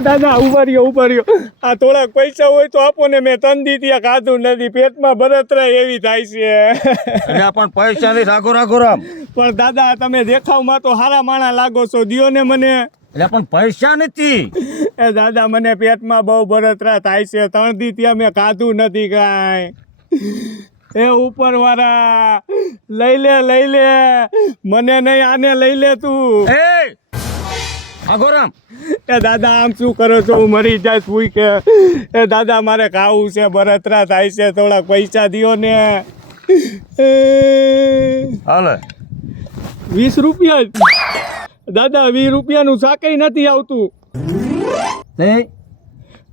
દાદા ઉભા રહ્યો આ થોડાક પૈસા હોય તો આપો ને મેં તંદી ત્યાં ખાધું નથી પેટમાં બળતરા એવી થાય છે પણ પૈસા નહીં રાખો રામ પણ દાદા તમે દેખાવમાં તો હારા માણા લાગો છો દિયો ને મને એટલે પણ પૈસા નથી એ દાદા મને પેટમાં બહુ બળતરા થાય છે 3 દી ત્યાં મેં ખાધું નથી કાંઈ એ ઉપર વાળા લઈ લે મને નહીં આને લઈ લે તું આગોરામ એ દાદા આમ શું કરો છો હું મરી જાય ફૂઈ કે એ દાદા મારે ખાવું છે બળતરા થાય છે થોડાક પૈસા દિયો ને હાલે 20 રૂપિયા દાદા 20 રૂપિયાનું શાકેય નથી આવતું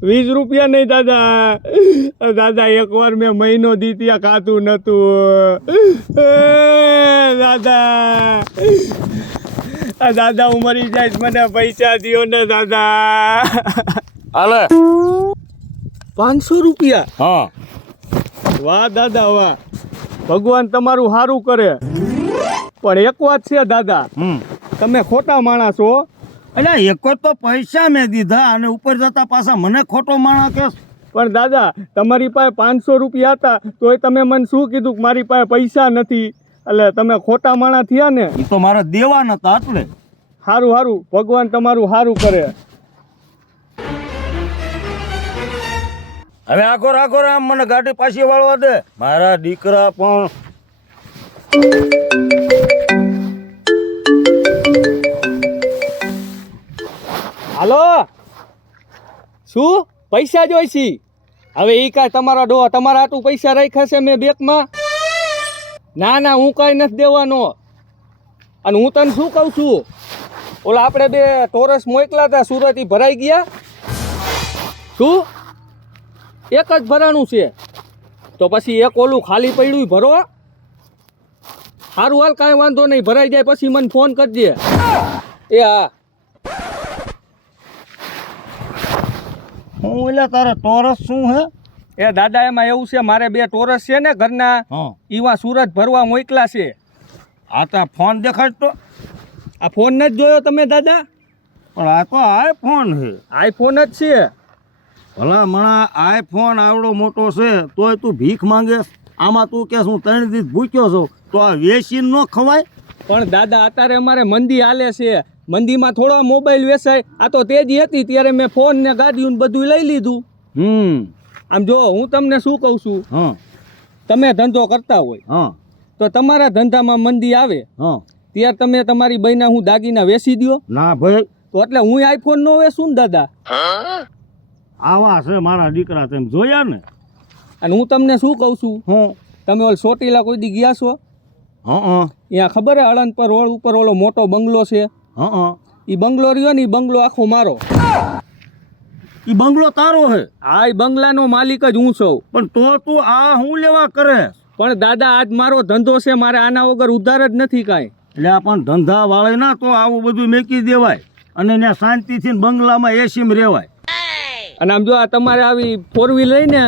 20 રૂપિયા નહીં દાદા એકવાર મેં મહિનો દી ત્યાં ખાતું નતું દાદા હું મરી જઈશ મને પૈસા દિયો ને દાદા હાલે 500 રૂપિયા હા વાહ દાદા વાહ ભગવાન તમારું સારું કરે પણ એક વાત છે દાદા તમે ખોટા માણસ છો એટલે એક તો પૈસા મેં દીધા અને ઉપર જતા પાછા મને ખોટો માણસ કે પણ દાદા તમારી પાસે 500 રૂપિયા હતા તોય તમે મને શું કીધું કે મારી પાસે પૈસા નથી એટલે તમે ખોટા માણસ થયા ને એ તો મારા દેવા નતા એટલે સારું ભગવાન તમારું સારું કરે હવે આગો રામ મને ગાડી પાછી વાળવા દે મારા દીકરા પણ હાલો શું પૈસા જોઈશી હવે એ કાંઈ તમારા ડોહા તમારા હાટું પૈસા રાખ્યા છે મેં બેંકમાં ના હું કાંઈ નથી દેવાનો અને હું તને શું કહું છું ઓલા આપણે 2 ટોરસ મોકલા હતા સુરતથી ભરાઈ ગયા શું એક જ ભરાણું છે તો પછી એક ઓલું ખાલી પડ્યું ભરો સારું હાલ કાંઈ વાંધો નહીં ભરાઈ જાય પછી મને ફોન કરજે એ હા હું એટલે તારે ટોરસ શું હે એ દાદા એમાં એવું છે મારે 2 ટોરસ છે ને ઘરના ઈવા સુરત ભરવા મોકલા છે આ તો ફોન દેખાડતો આ ફોન નથી જોયો તમે દાદા પણ આ તો આઈફોન છે આઈફોન જ છે ભલા મણા આઈફોન આવડો મોટો છે તોય તું ભીખ માંગે આમાં તું કે હું 3 દિવસ ભૂખ્યો છું તો આ વેચીને ન ખવાય પણ દાદા અત્યારે અમારે મંદી હાલે છે મંદીમાં થોડો મોબાઈલ વેચાય આ તો તેજી હતી ત્યારે મેં ફોન ને ગાડીયું બધું લઈ લીધું આમ જો હું તમને શું કહું છું તમે ધંધો કરતા હોય તો તમારા ધંધામાં મંદી આવે ત્યારે તમે તમારી બહેના હું દાગીના વેચી દો ના ભાઈ તો એટલે હું આઈફોન નો વેચું ને દાદા આવા છે મારા દીકરા તમે જોયા ને અને હું તમને શું કહું છું તમે ઓલ ચોટીલા કોઈ દી ગયા છો અહીંયા ખબર હે અળંદ પર રોડ ઉપર ઓલો મોટો બંગલો છે ઈ બંગલો રહ્યો ને ઈ બંગલો આખો મારો ઈ બંગલો તારો હે આ ઈ બંગલાનો માલિક જ હું છું પણ તો તું આ હું લેવા કરે પણ દાદા આજ મારો ધંધો છે મારે આના વગર ઉધાર જ નથી કાંઈ એટલે પણ ધંધા વાળે ના તો આવું બધું મેકી દેવાય અને ત્યાં શાંતિથી બંગલામાં એસીમાં રહેવાય અને આમ જો આ તમારે આવી 4 વ્હીલ લઈને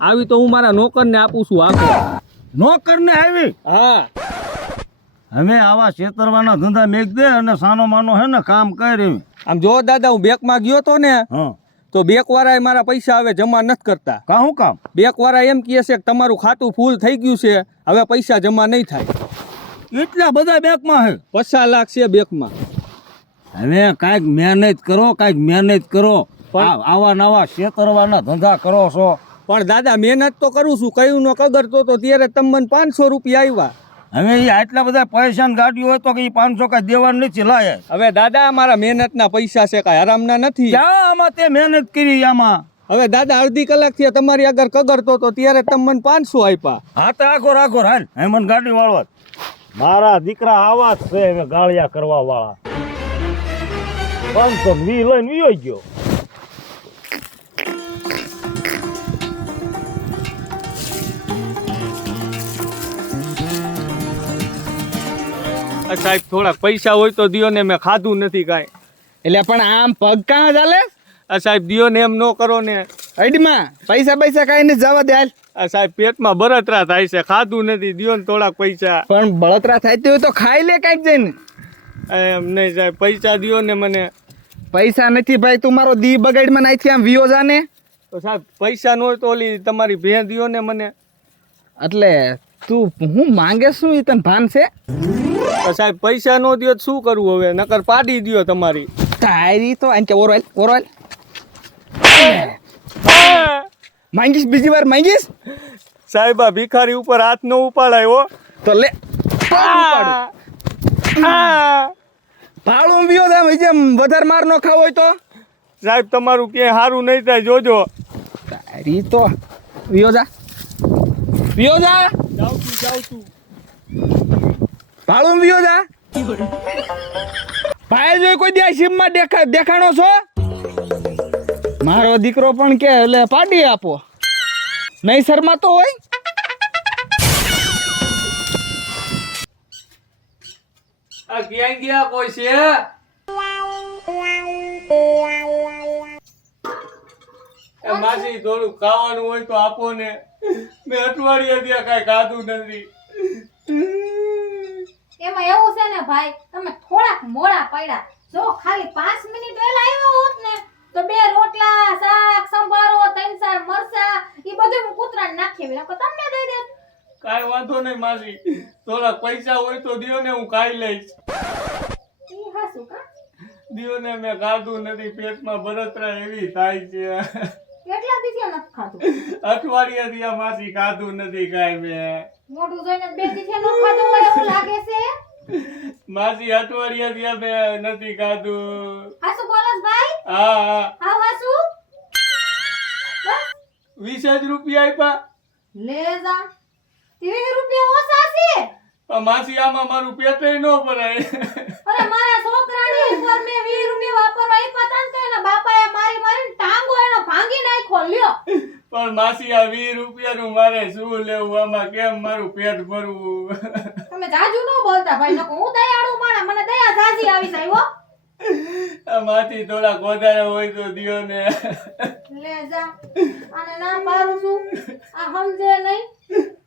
આવી તો હું મારા નોકરને આપું છું આખો નોકરને આવી હા હવે આવા છેતરવાના ધંધા મેક દે અને સાનો માનો હે ને કામ કરે આમ જો દાદા હું બેંકમાં ગયો તો ને તો બેંક વાળા મારા પૈસા હવે જમા નથી કરતા કાહું કામ બેંક વાળા એમ કહે છે કે તમારું ખાતું ફૂલ થઈ ગયું છે હવે પૈસા જમા નહીં થાય એટલા બધા બેંકમાં હે 50 લાખ છે બેંકમાં હવે કાંઈક મહેનત કરો આવા નવા છેતરવાના ધંધા કરો છો પણ દાદા મહેનત તો કરું છું કયું નો કગરતો તો ત્યારે તમને 500 રૂપિયા આવ્યા હવે એ આટલા બધા પૈસા ની ગાડી હોય તો કે 500 કાંઈ દેવાનું નથી લાય હવે દાદા અમારા મહેનતના પૈસા છે કાંઈ આરામના નથી ક્યાં આમાં તે મહેનત કરી આમાં હવે દાદા અડધી કલાક થી તમારી આગળ કગરતો તો ત્યારે તમને 500 આપ્યા હા તો આગો હાલ હેમન ગાડી વાળવા મારા દીકરા આવા જ છે હવે ગાળિયા કરવા વાળા 520 લઈને વિયો ગયો સાહેબ થોડાક પૈસા હોય તો દિયો ને મેં ખાધું નથી કાંઈ એટલે પણ આમ પગ કાં ચાલે સાહેબ દિયો ને એમ ન કરો ને અડીમાં પૈસા કાંઈ નહીં જવા દે હાલ સાહેબ પેટમાં બળતરા થાય છે ખાધું નથી દિયો ને થોડાક પૈસા પણ બળતરા થાય હોય તો ખાઈ લે કાંઈક જઈને એમ નહીં સાહેબ પૈસા દિયો ને મને પૈસા નથી ભાઈ, તું મારો દી બગાડમાં નાખી આમ વિયો જાને. તો સાહેબ પૈસા ન હોય તો ઓલી તમારી ભેં દ્યો ને મને. એટલે તું હું માંગે શું એ તને ભાન છે? તો સાહેબ પૈસા ન દ્યો તો શું કરવું હવે? નકર પાડી દ્યો તમારી. તારી તો આંચે ઓરવાલ ઓરવાલ માંગીશ, બીજી વાર માંગીશ સાહેબ આ ભિખારી ઉપર હાથ ન ઉપાડાય હો. તો લે ભાડું વિયો જા. જેમ વધારે માર નો ખાવો હોય તો સાહેબ તમારું ક્યાંય સારું નહીં થાય જોજો. તારી તો વિયો જા, વિયો જા, જાઉં છું. ભાડું વિયો જા. ભાઈ જોઈ કોઈ દે સીમમાં દેખાણો છો? મારો દીકરો પણ કે એટલે પાડી આપો, નહીં શરમાતો હોય. આ ક્યાં ગયા કોઈ છે? એ માસી થોડું ખાવાનું હોય તો આપો ને. મેં અઠવાડિયા ત્યાં કાંઈ ખાધું નથી. એમાં એવું છે ને ભાઈ, તમે થોડાક મોડા પડ્યા. જો ખાલી 5 મિનિટ વહેલા આવ્યો હોત ને તો 2 રોટલા, શાક, સંભારો, 3-4 મરચા ઈ બધું હું કૂતરાને નાખી આવી નકર તમને દઈ દેત. કાંઈ વાંધો નહીં માસી, થોડા પૈસા હોય તો દ્યો ને, હું ખાઈ લઈશ. ઈ હાસુ કા? દ્યો ને, મેં ખાધું નથી, પેટમાં બળતરા એવી થાય છે. કેટલા દિવસે નથી ખાધું? અઠવાડિયા થયા માસી, ખાધું નથી કાંઈ મેં. મોઢું જોઈને 2 દિવસે ન ખાધું હોય એવું લાગે છે. માસી અઠવાડિયા થયા મેં નથી ખાધું. હાસુ બોલસ ભાઈ? હા હા, હા હાસુ? બસ 20 જ રૂપિયા આપ્યા. લે જા. 30 રૂપિયા ઓછા છે. પણ માસી આમાં મારું પેટે ન ભરાય. અરે મારા છોકરાની ઉપર મેં 20 રૂપિયા વાપરવા આપ્યા તા ને તો એના બાપાએ મારીને ટાંગો એનો ભાંગી નાખ્યો. લ્યો. પણ માસી આ 20 રૂપિયાનું મારે શું લેવું? આમાં કેમ મારું પેટ ભરવું? તમે જાજુ ન બોલતા ભાઈ, નકો હું દયાળુ માણસ, મને દયા જાજી આવી જાય હો. આ માથી થોડાક વધારે હોય તો દ્યો ને. લે જા. આને ના પાડું છું. આ સમજે નહીં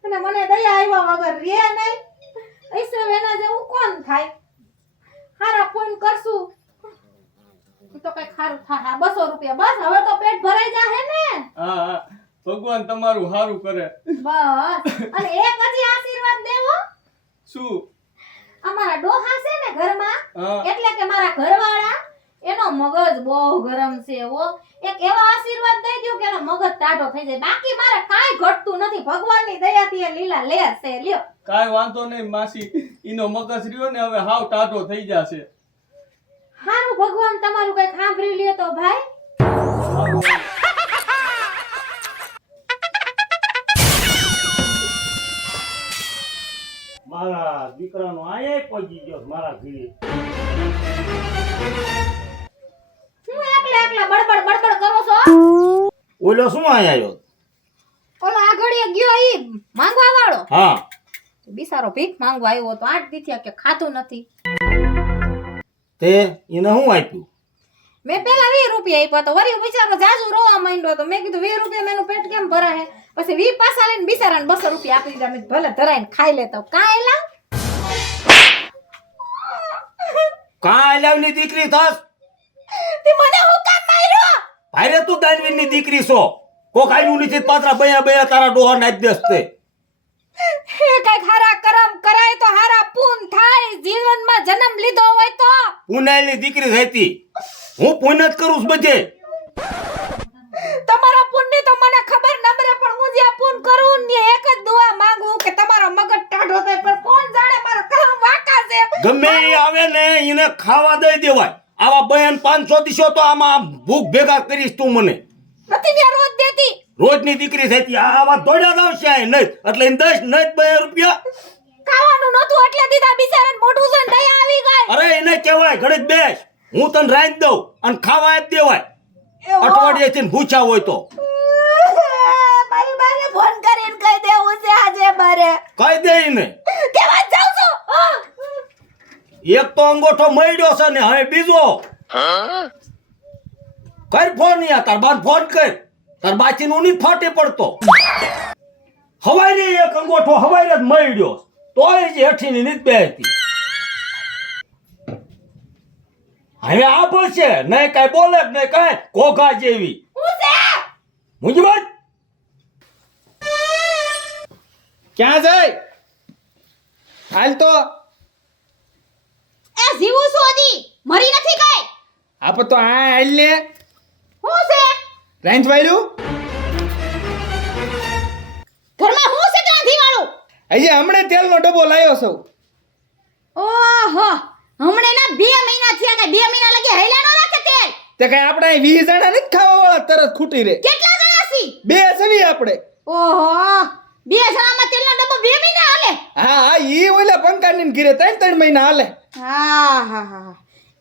અને મને દયા આવ્યા વગર રે નહીં. ઈસે એના જેવું કોણ થાય? હારા ફોન કરશું તો કઈ ખારું થાય. 200 રૂપિયા બસ, હવે તો પેટ ભરાઈ જાહે ને. હા હા, ભગવાન તમારું સારું કરે. બસ. અને એક હજી આશીર્વાદ દેવો. શું? અમારા ડોહા છે ને ઘરમાં, હા. એટલે કે મારા ઘરવાળા, એનો મગજ બહુ ગરમ છે હો. એક એવા આશીર્વાદ દઈ દ્યો કે એનો મગજ ટાઢો થઈ જાય. બાકી મારે કાંઈ ઘટતું નથી, ભગવાનની દયાથી એ લીલા લેર છે. લ્યો. કાંઈ વાંધો નહીં માસી, ઈનો મગજ રહ્યો ને હવે હાવ ટાઢો થઈ જશે. હારું ભગવાન તમારું કઈ સાંભળી લ્યો તો ભાઈ. મારા દીકરાનો આયે પહોંચી ગયો છે મારા ઘરે. હું એકલા બડબડ કરો છો? ઓલો શું આય આવ્યો? ઓલો આગળ ગયો ઈ માંગવા વાળો. હા, બિચારો ભીખ માંગવા આવ્યો તો 8 દી થયા કે ખાતું નથી. તે એને શું આપ્યું? મેં પેલા 20 રૂપિયા આપ્યા તો વળી બિચારો જાજુ રોવા માંડ્યો તો મેં કીધું 20 રૂપિયા મેનું પેટ કેમ ભરાય? પછી 20 પાછા લઈને બિચારાને 200 રૂપિયા આપી દીધા. મેં કીધું ભલે ધરાઈને ખાઈ લેતો. કાંઈ લા કાં લાવની દીકરી થસ? તે મને હું કામ માર્યો? ભાઈરે તું દાનવીરની દીકરી છો. કોક આયુ નથી પાત્રા બયા તારા ડોહા નાખ દેસ તે. હે કઈ હારા કરમ કરાય તો હારા પૂન થાય. જીવનમાં જન્મ લીધો હોય તો પુનાલની દીકરી હતી. હું પુન જ કરું છું બધે. તમારા પુણ્ય તો મને ખબર નમરે, પણ હું જે પુન કરું ને એક જ દુઆ માંગુ કે તમારો મગજ ટાઢો થાય. પણ કોણ જાણે મારો કર્મ વાકા છે. ગમે એ આવે ને એને ખાવા દઈ દેવાય. આવા બયાન 500 દિશો તો આમાં ભૂખ ભેગા કરીશ તું મને. નથી મેં રોજ દેતી. રોજની દીકરી થઈ આવા દોડ્યા આવશે આ નહીં એટલે એને 10 નહીં 2 રૂપિયા ખાવાનું નતું એટલે દીધા. બિચારાને મોઢું જોઈને દયા આવી ગઈ. અરે એને કહેવાય ઘડીક બેસ, હું તને રાંધ દઉં અને ખાવા જ દેવાય. અઠવાડિયેથી ભૂખ્યા હોય તો મારી બાને ફોન કરીને કહી દેવું છે આજે મારે. કહી દે ને. કેવા જાઉં છું? એક તો અંગોઠો મળ્યો છે ને હવે બીજો કર ફોન. યા તાર બાદ ફોન કર. તાર બાચી નું નહીં ફાટે પડતો. હવાઈ એક અંગોઠો હવાઈ જ મળ્યો તોય જ હેઠીની નીત બે હતી. હવે આ પડશે નહીં કાંઈ બોલે જ નહીં કાંઈ ઘોઘા જેવી હું છે મુજબત ક્યાં જાય હાલ તો એ જીવું છું હજી મરી નથી કઈ આપ તો આ હાલ ને હું છે રેન્જ વાળ્યું ઘરમાં હું છે તને ધીવાળું હજી હમણે તેલનો ડબ્બો લાવ્યો છું ઓહો હમણે ના 2 મહિના થયા કે 2 મહિના લગે હેલા નો રાખે તેલ તે કઈ આપણે 20 જણા નથી ખાવા વાળા તરત ખૂટી રે કેટલા જણા છી 2 સવી આપણે ઓહો 2 જણામાં તેલનો ડબ્બો 2 મહિના હાલે હા હા ઈ ઓલા પંકાની ઘરે 3 મહિના હાલે હા હા હા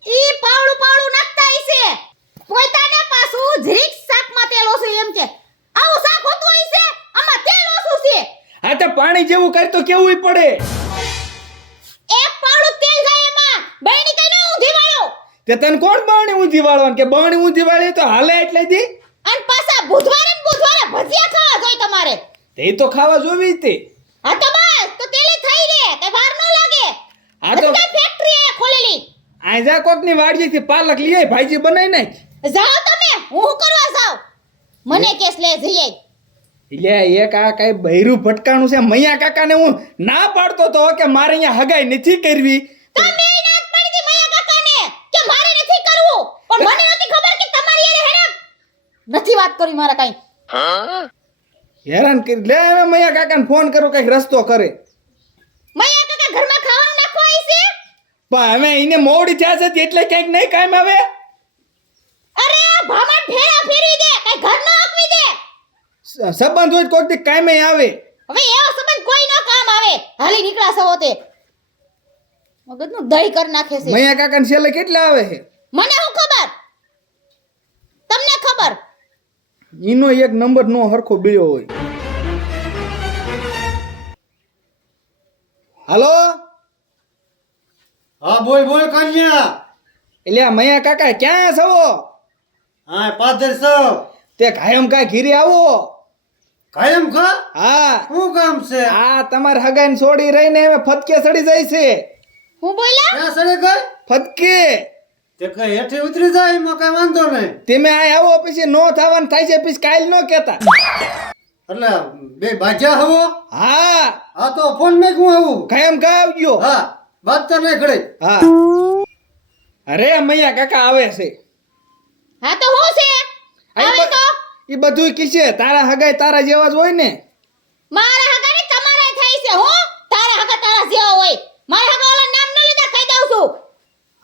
ઈ પાવડું પાવડું નાખતા હશે પોતાને પાછું જરીક શાકમાં તેલ ઓછું એમ કે આવું શાક હોતું હશે આમાં તેલ ઓછું છે હા તો પાણી જેવું કર તો કેવું પડે એક પાવડું તેલ જાય એમાં બહેણી કઈ ન ઊંધી વાળો તે તને કોણ બાવણી ઊંધી વાળવાનું કે બાવણી ઊંધી વાળી તો હાલે એટલે દી અને પાછા બુધવારે ને બુધવારે ભજીયા ખાવા જોઈ તમારે તે તો ખાવા જોવી તે હા તો બસ તો તેલે થઈ રે કઈ વાર ન લાગે આ તો કઈ ફેક્ટરી એ ખોલેલી આ જા કોકની વાડીથી પાલક લઈ આય ભાજી બનાવી નાખ જાઓ તમે હું કરવા જાવ મને કેસ લે જઈએ એટલે એક આ કઈ બૈરું ભટકાણું છે મૈયા કાકાને હું ના પાડતો તો કે મારે અહીંયા હગાઈ નથી કરવી તમે ના પડી દી મયા કાકાને કે મારે નથી કરવું પણ મને નથી ખબર કે તમારી યારે હેરાન નથી વાત કરી મારા કઈ હેરાન કરી લે હવે મૈયા કાકાને ફોન કરો કઈક રસ્તો કરે મયા કાકા ઘરમાં ખાવાનું નાખવા આવી છે પણ હવે એને મોડી થયા છે એટલે ક્યાંક નહીં કામ આવે અરે ભામણ ફેરા ફેરવી દે કઈ ઘર ન આકવી દે સંબંધ હોય કોઈક દી કામે આવે હવે એવો સંબંધ કોઈ ન કામ આવે હાલી નીકળા સવો તે મગજનું દહીં કર નાખે છે મૈયા કાકાને છેલ્લે કેટલા આવે છે મને શું ખબર તમને ખબર ઈનો એક નંબર નો હરખો બીળ્યો હોય હાલો હા બોલ બોલ કન્યા એટલે આ મૈયા કાકા ક્યાં છો હા પાદર છો તે કાયમ કા ઘીરે આવો કાયમ ખા હા શું કામ છે આ તમાર હગાઈને છોડી રહીને હવે ફટકે સડી જાય છે હું બોલ્યા ક્યાં સડે ગઈ ફટકે તે કઈ હેઠે ઉતરી જાય એમાં કઈ વાંધો નહીં તમે આ આવો પછી નો થવાનું થાય છે પછી કાલ નો કેતા એટલે બે બાજા હવો હા હા તો ફોન મેં હું આવું કાયમ કા આવજો હા વાત તો નહીં ખડી હા અરે મૈયા કાકા આવે છે હા તો હું છે આવે તો ઈ બધું કિસે તારા હગાઈ તારા જેવા જ હોય ને મારા હગાને તમારે થાય છે હું તારા હગા તારા જેવા હોય મારા હગા વાળા નામ ન લીધા કહી દઉં છું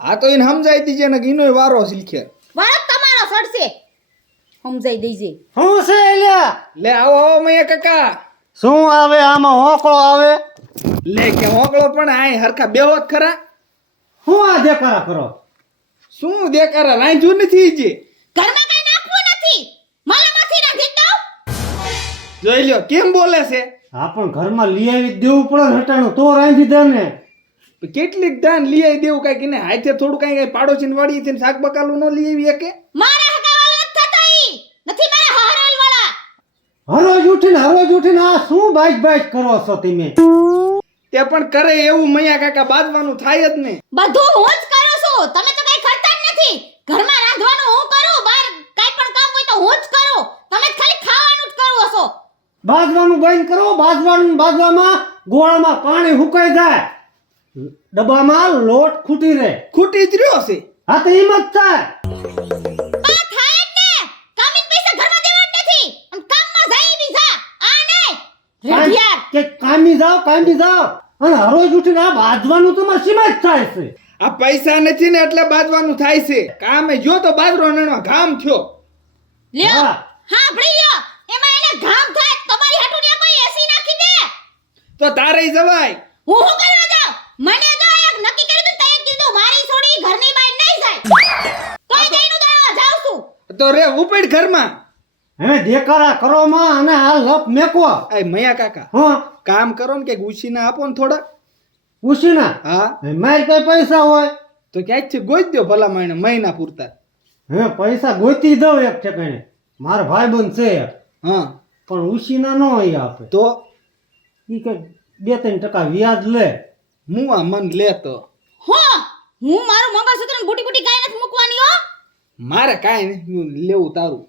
હા તો એને સમજાઈ દીજે ને ઈનોય વારો શીખે વાળો તમારો સડશે સમજાઈ દેજે શું છે એલ્યા લે આવો આવો મૈયા કાકા શું આવે આમાં હોકળો આવે લે કે હોકળો પણ આય હરખા બેહોત ખરા શું આ દેખાડા કરો શું દેખારા રાંધ્યું નથી જે ઘરમાં કઈ નાખવું નથી માલામાંથી નાખી દઉં જોઈ લ્યો કેમ બોલે છે હા પણ ઘરમાં લઈ આવી દેવું પડે હટાણું તો રાંધી દે ને કેટલીક દાન લઈ આવી દેવું કઈક એને હાથે થોડું કઈ પાડોશી વાડી થી શાક બકાલું ન લઈ આવી કે મારા હગા વાળા નથી થતા ઈ નથી મારા હારાલ વાળા હરોજ ઉઠીને આ શું બાઈક બાઈક કરો છો તમે તે પણ કરે એવું મૈયા કાકા બાજવાનું થાય જ ને બધું હું જ કરું છું તમે તો કઈ કરતા જ નથી ઘરમાં રાંધવાનું હું કરું બહાર કઈ પણ કામ હોય તો હું જ કરું તમે જ ખાલી ખાવાનું જ કરો છો બાજવાનું બંધ કરો બાજવામાં ગોળામાં પાણી હુકાઈ જાય ડબ્બામાં લોટ ખૂટી રહે ખૂટી જ રહ્યો છે હા તો એમ જ થાય આ થાય જ ને કામીન પૈસા ઘરમાં દેવા જ નથી અને કામમાં જાય બી જા આ નહીં રેડિયાર કે કામી જાઓ અને હરોજ ઉઠીને આ બાજવાનું તમારે સીમા જ થાય છે આ પૈસા નથી ને એટલે બાજવાનું થાય છે કામે જો તો બાજરો નણવા ઘામ થયો લ્યો હા. હા ભણી લ્યો એમાં એને ઘામ થાય તમારી હાટુને કોઈ એસી નાખી દે તો તારે જવાય હું શું કરવા જાઉં મને તો એક નક્કી કરી દીધું તઈ કીધું મારી છોડી ઘરની બહાર નહીં જાય તોય જઈનું દાડવા જાઉં છું તો રે ઉપડ ઘરમાં હે દેકારા કરો માં અને આ લપ મેકો આ મૈયા કાકા હા કામ કરો ને કે ઉછીના આપો ને થોડા ઉસીના હા મારે કઈ પૈસા હોય તો ક્યાંકથી ગોઈ દો ભલા માણે મહિના પૂરતા હે પૈસા ગોતી દઉં એક ઠેકાણે મારા ભાઈબંધ છે એક. હા પણ ઉસીના ન હોય આપે તો ઈ કઈ 2-3% વ્યાજ લે મુઆ મન લેતો હો હું મારું મંગળસૂત્ર ને બુટી બુટી કાંઈ નથી મૂકવાની હો. મારે કાંઈ નથી લેવું તારું.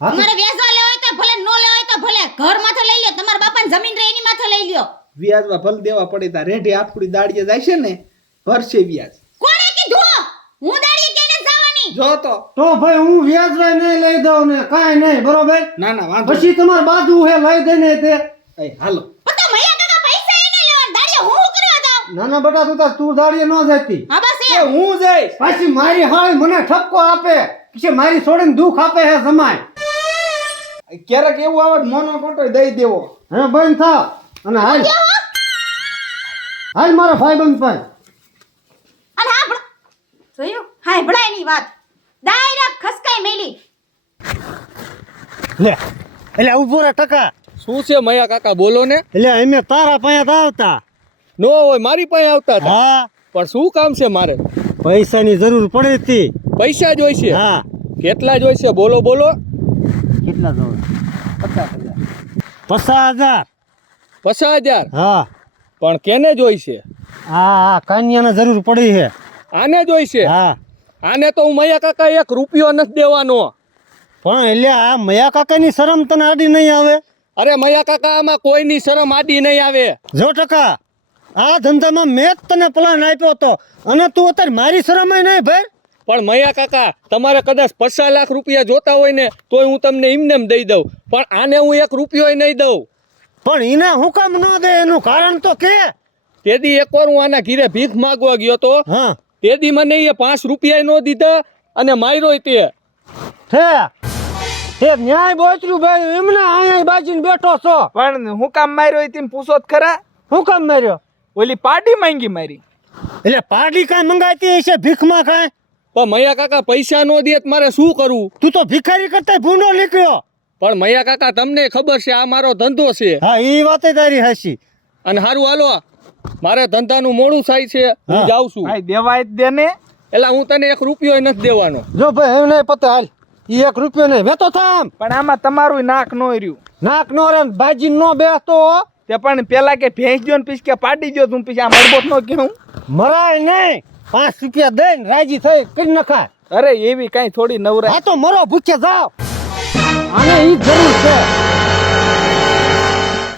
તમારે વેચવા લેવા હોય તો ભલે, નો લેવા હોય તો ભલે, ઘર માથે લઈ લ્યો. તમારા બાપાની જમીન રહે એની માથે લઈ લ્યો. વ્યાજમાં ભલે દેવા પડે તાર રેઢી આપડી દાડીએ જાય છે ને ભરશે વ્યાજ. કોણે કીધું? હું દાડીએ ક્યાંય નથી જવાની. જો તો ભાઈ હું વ્યાજવાય નહીં લઈ દઉં ને કાંઈ નહીં, બરોબર? ના ના વાંધો પછી તમારે બાજુ હે લઈ દે ને તે. નહીં. હાલો પણ તો મૈયા કાકા પૈસા એને લેવાના, દાડીએ હું કરવા જાઉં? નાના બેટા તું દાડીએ ન જતી. હા બસ એ એમ. હું જઈશ. પાછી મારી હાળી મને ઠપકો આપે, પછી મારી છોડીને દુઃખ આપે હે જમાય. ક્યારેક એવું આવે મોનો કોટો દઈ દેવો. હે બંધ થા અને હાલ હાલ મારા ભાઈબંધ પાસે. અને હા જોયું? હા ભળાયની વાત ડાયરેક્ટ ખસકાઈ મેલી. લે એટલે ઉભો રે ટકા. શું છે મયા કાકા બોલો ને. એટલે અમે તારા પાસે આવતા. નો હોય મારી પાસે આવતા હતા. હા, પણ શું કામ છે મારે? પૈસાની જરૂર પડી હતી. પૈસા જોઈશે. હા, કેટલા જોઈશે બોલો બોલો. કેટલા જોવે? 50,000. 50,000. હા, પણ કેને જોઈશે? હા કન્યાને જરૂર પડી છે. આને જોઈશે. હા, આને તો હું મયા કાકા 1 રૂપિયો નથી દેવાનો. પણ એટલે આ મયા કાકાની શરમ તને આડી નહીં આવે? અરે મયા કાકા આમાં કોઈની શરમ આડી નહીં આવે. જો ટકા, આ ધંધામાં મેં જ તને પ્લાન આપ્યો હતો અને તું અત્યારે મારી શરમ નહીં ભાઈ. પણ મયા કાકા તમારે કદાચ 50 લાખ રૂપિયા જોતા હોય ને તોય હું તમને એમનેમ દઈ દઉં, પણ આને હું 1 રૂપિયો નહીં દઉં. પણ એને હું કામ ન દે એનું કારણ તો કે. તેદી એકવાર હું આના ઘીરે ભીખ માંગવા ગયો તો, હા, તેદી મને એ 5 રૂપિયા ન દીધા અને માર્યો તે. તે ન્યાય બોચરું ભાઈ એમને અહીંયા બાજીને બેઠો છો. પણ હું કામ માર્યો તેમ પૂછો જ ખરા. હું કામ માર્યો? ઓલી પાર્ટી માંગી મારી. એટલે પાડી કાંઈ મંગાતી હશે ભીખમાં કાંઈ? પણ મયા કાકા પૈસા ન દે તો મારે શું કરવું? તું તો ભિખારી કરતા ભૂંડો નીકળ્યો. પણ મયા કાકા તમને ખબર છે આ મારો ધંધો છે. હા, એ વાતે તારી હાચી. અને હારું હાલો, મારે ધંધાનું મોડું થાય છે, હું હા. જાઉં છું. ભાઈ દેવાય જ દે ને. એટલે હું તને 1 રૂપિયો નથી દેવાનો. જો ભાઈ હવે નહીં પતે હાલ. ઈ 1 રૂપિયો નહીં વેતો થામ. પણ આમાં તમારું નાક નો રહ્યું. નાક નો રે બાજી નો બેસતો. તે પણ પેલા કે ભેંસ જો ને પછી કે પાડી જો તું પછી આ મરબોત નો કેવું. મરાય નહીં. 5 રૂપિયા દઈને રાજી થઈ કરી નખાય. અરે એવી કઈ થોડી નવરાય. આ તો મરો ભૂખે જાવ. આને ઈ જરૂર છે.